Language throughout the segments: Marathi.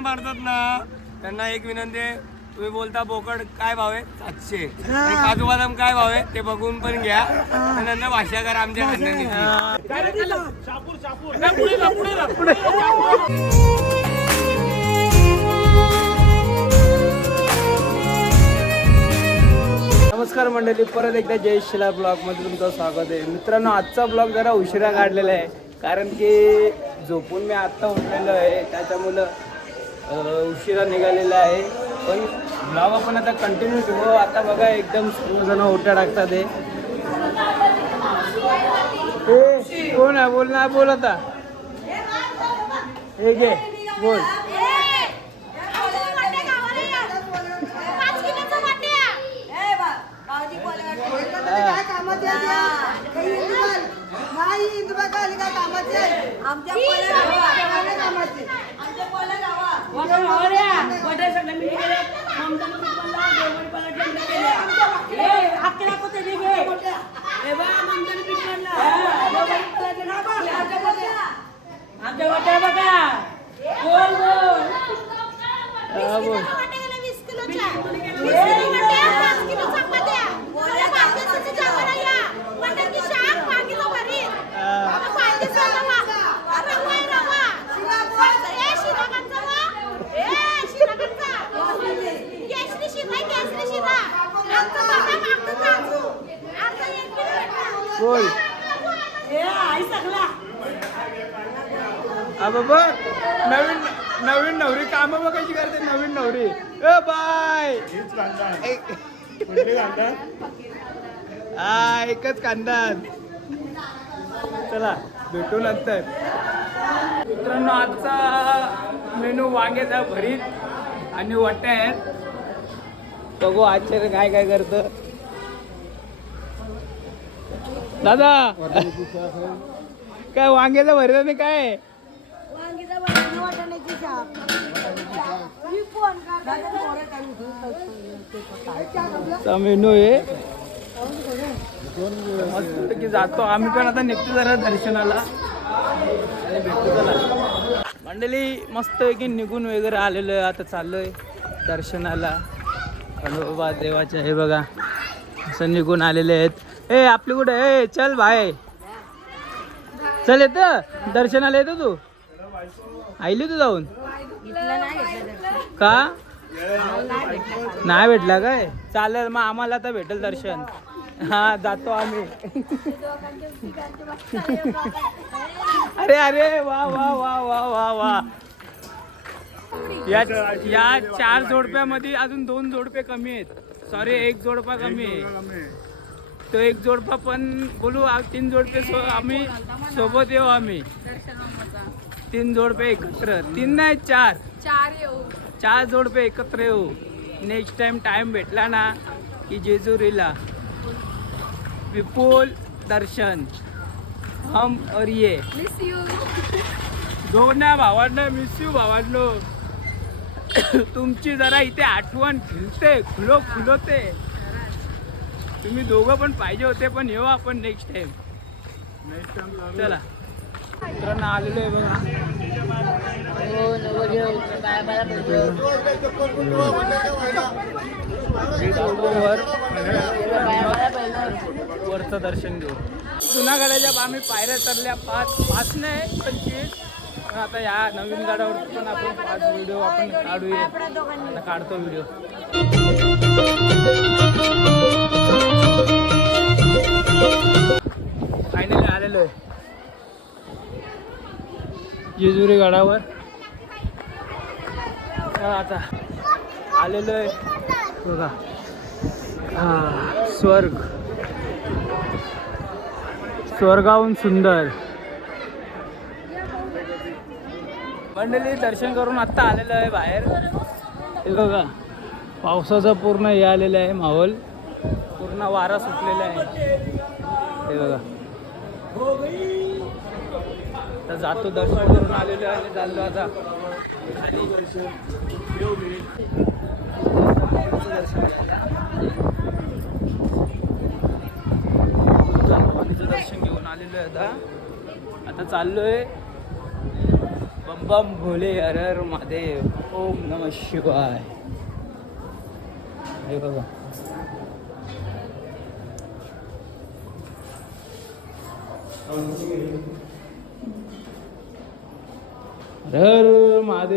टोमणं मारतात ना त्यांना एक विनंती आहे तुम्ही बोलता बोकड काय भाव आहे? सातशे. आणि काजू बदाम काय भाव आहे? ते बघून पण घ्या. आणि नंतर भाषा करा आमच्या खांद्याने नमस्कार मंडळी परत एकदा जय शिला ब्लॉगमध्ये तुमचं स्वागत आहे. मित्रांनो आजचा ब्लॉग जरा उशिरा काढलेला आहे कारण की झोपून मी आत्ता उठलेलो आहे त्याच्यामुळं उशिरा निघालेला आहे. पण ब्लॉग आपण आता कंटिन्यू ठेवू. आता बघा एकदम सर्वजण उठ्या टाकतात हे. ए, कोण आहे? बोल ना बोल आता. हे घे बोल. आमच्या वाट्या बघा बोल बोल हा, बोल बोल बाबा नवीन नवीन नवरी काम बघायची करते नवीन नवरी. ए बाय. एक- हा एकच कांदा. चला भेटू नंतर. मित्रांनो आजचा मेनू वांग्याचा भरीत आणि वाट्या आहेत बघू आश्चर्य काय काय करतं. दादा. काय वांग्याचं भरीत आणि काय? मेनू आहे. की जातो. आम्ही पण आता निघतो जरा दर्शनाला. आणि भेटतो चला मंडळी मस्त की निघून वगैरे आलेलो आहे. आता चाललोय दर्शनाला. बाबा देवाच्या हे बघा. असं निघून आलेले आहेत. ए आपली कुठे? ए चल भाई. चल येत? दर्शनाला येतो तू? आईली तू जाऊन? का? नाही भेटला काय? चालेल मग आम्हाला आता भेटेल दर्शन. हा जातो आम्ही. अरे अरे वा वा वा वा वा वा. या या चार जोडप्यामध्ये अजून दोन जोडपे कमी आहेत. सॉरी एक जोडपा कमी आहे. तो एक जोडपा पण बोलू तीन जोडपे सो आम्ही सोबत येऊ आम्ही. तीन जोडपे एकत्र. तीन नाही चार. चार येऊ. चार जोडपे एकत्र येऊ. नेक्स्ट टाइम टाइम भेटला ना की जेजुरीला. विपुल दर्शन. हम और ये. मिस यू दोन्या भावांना मिस यू भावांनो तुमची जरा इथे आठवण खुलते खुलो खुलवते तुम्ही दोघं पण पाहिजे होते पण येऊ आपण नेक्स्ट टाइम चला. मित्रांनो आलेलो आहे बघा. वर वरचं दर्शन घेऊ. जुनागडाच्या आम्ही पायऱ्या चढल्या पाच पाच नाही पंचवीस. पण आता या नवीन गडावर पण आपण पाच व्हिडिओ आपण काढूया. आता काढतो व्हिडिओ फायनली आलेलो आहे. जेजुरी गडावर. आता आलेलो आहे. बघा. हा स्वर्ग. स्वर्गाहून सुंदर. मंडळी दर्शन करून आत्ता आलेलो आहे बाहेर. हे बघा पावसाचा पूर्ण हे आलेलं आहे माहोल. पूर्ण वारा सुटलेला आहे. हे बघा. आता जातो दर्शन करून आलेलो आहे आणि चाललो आता खाली. दर्शन घेऊन आलेलो आहे आता. आता चाललोय बम बम भोले हर हर महादेव. ओम नम शिवाय. हे बघा. हर हर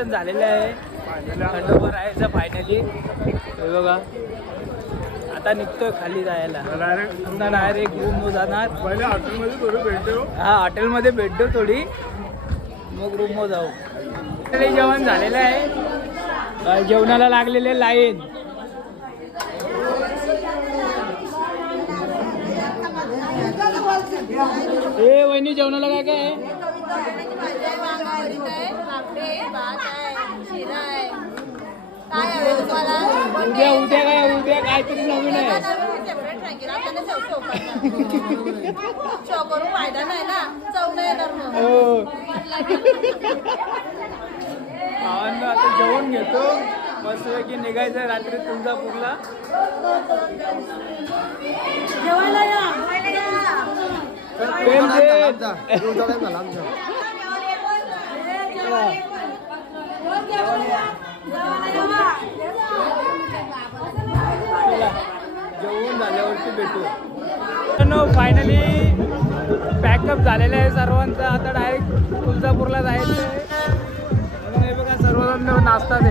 दर्शन झालेलं आहे. खंडोबा राहायचं फायनली हे बघा. आता निघतोय खाली जायला. आता डायरेक्ट रूम जाणार. हा हॉटेलमध्ये भेटतो थोडी. मग रूम जाऊ. तरी जेवण झालेलं आहे. जेवणाला लागलेले लाईन ए वहिनी जेवणाला काय काय आहे? उद्या उद्या काय उद्या काहीतरी नवीन आहे. करून फायदा नाही ना. चव नाही येणार मग. हो. भावांना आता जेवण घेतो. मस्तपैकी निघायचं रात्री तुळजापूरला. जेवायला या. तर प्रेम दे. चला, जेवून झाल्यावरती भेटू फायनली पॅकअप झालेलं आहे सर्वांचं. आता डायरेक्ट तुळजापूरला जायचं आहे. हे बघा सर्वजण नाश्ता दे.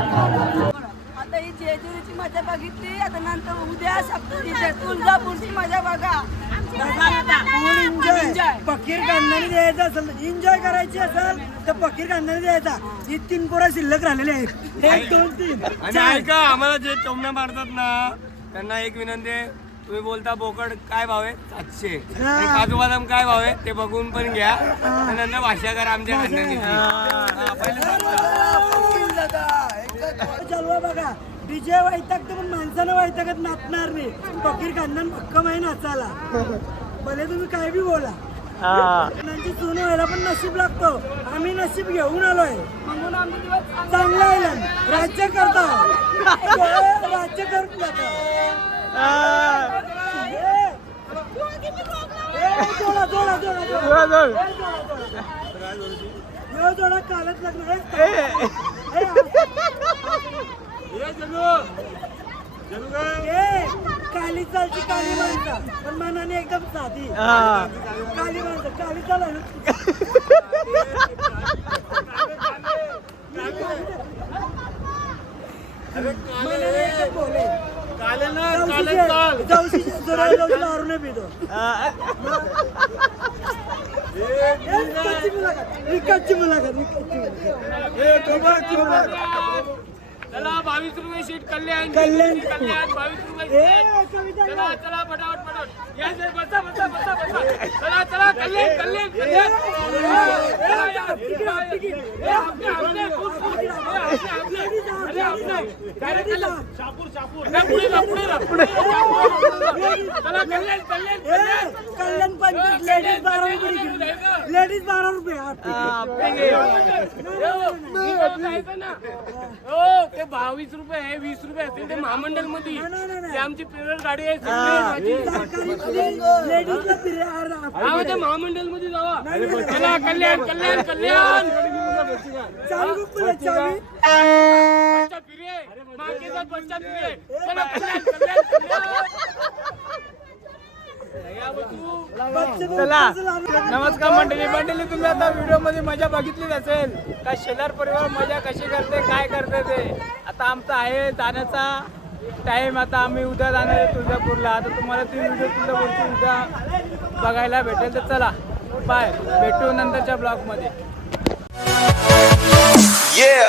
आता ही जेजुरीची मजा बघितली आता नंतर उद्या सप्तशतीची तुळजापूरची मजा बघा. फकीर कांदाने द्यायचा असेल एन्जॉय करायची असेल तर फकीर कांदाने द्यायचा. ही तीन पोरं शिल्लक राहिलेले आहेत. एक दोन तीन. आणि चार. ऐका आम्हाला जे टोमण्या मारतात ना त्यांना एक विनंती आहे. तुम्ही बोलता बोकड काय भाव? आहे सातशे आणि काजू बदाम काय भाव? आहे ते बघून पण घ्या. आणि नंतर भाषा करा आमच्या खानदानीची. हा, पहिले सांगा. जलवा बघा. डीजे वैतागतो पण माणसानं वैतागत नाचणार नाही. फकीर खानदान भक्कम आहे नाचायला. भले तुम्ही काय बी बोला. सून व्हायला पण नशीब लागतो. आम्ही नशीब घेऊन आलोय. म्हणून दिवस चांगलं आहे. राज्य करता. राज्य करून जाता हा. जोडा, कालच ए, काली चालची काली माणसं पण मनाने एकदम साधी हा. काली माणसं काली चाल आहे ना. मनाने एकदम भोले. जाऊशीचे- जाऊशीचे जोराला जाऊशीला नाही पितो हा. विकासची मुलाखत विकासची मुलाखत विकासची मुलाखत चला बावीस रुपये सीट कल्याण कल्याण. कल्याण बावीस रुपये चला चला फटाफट फटाफट या जे बसा बसा बसा बसा चला चला कल्याण कल्याण कल्याण कल्याण कल्याण ए, कल्याण पंचवीस लेडीज बारा रुपये. लेडीज बारा रुपये ते बावीस रुपये आहे वीस रुपये असेल ते महामंडलमध्ये नाही, नाही, नाही. ते आमची पेरल गाडी आहे हा महामंडलमध्ये जावा चला कल्याण कल्याण कल्याण चालू मिले चलो चला नमस्कार मंडळी मंडळी तुम्ही आता व्हिडिओमध्ये मजा बघितलीच असेल. का शेजार परिवार मजा कशी करते काय करते ते? आता आमचा आहे जाण्याचा टाईम आता आम्ही उद्या जाणार आहे तुळजापूरला. आता तुम्हाला ती व्हिडिओ तुळजापूरची उद्या बघायला भेटेल. तर चला बाय. भेटू नंतरच्या ब्लॉगमध्ये yeah.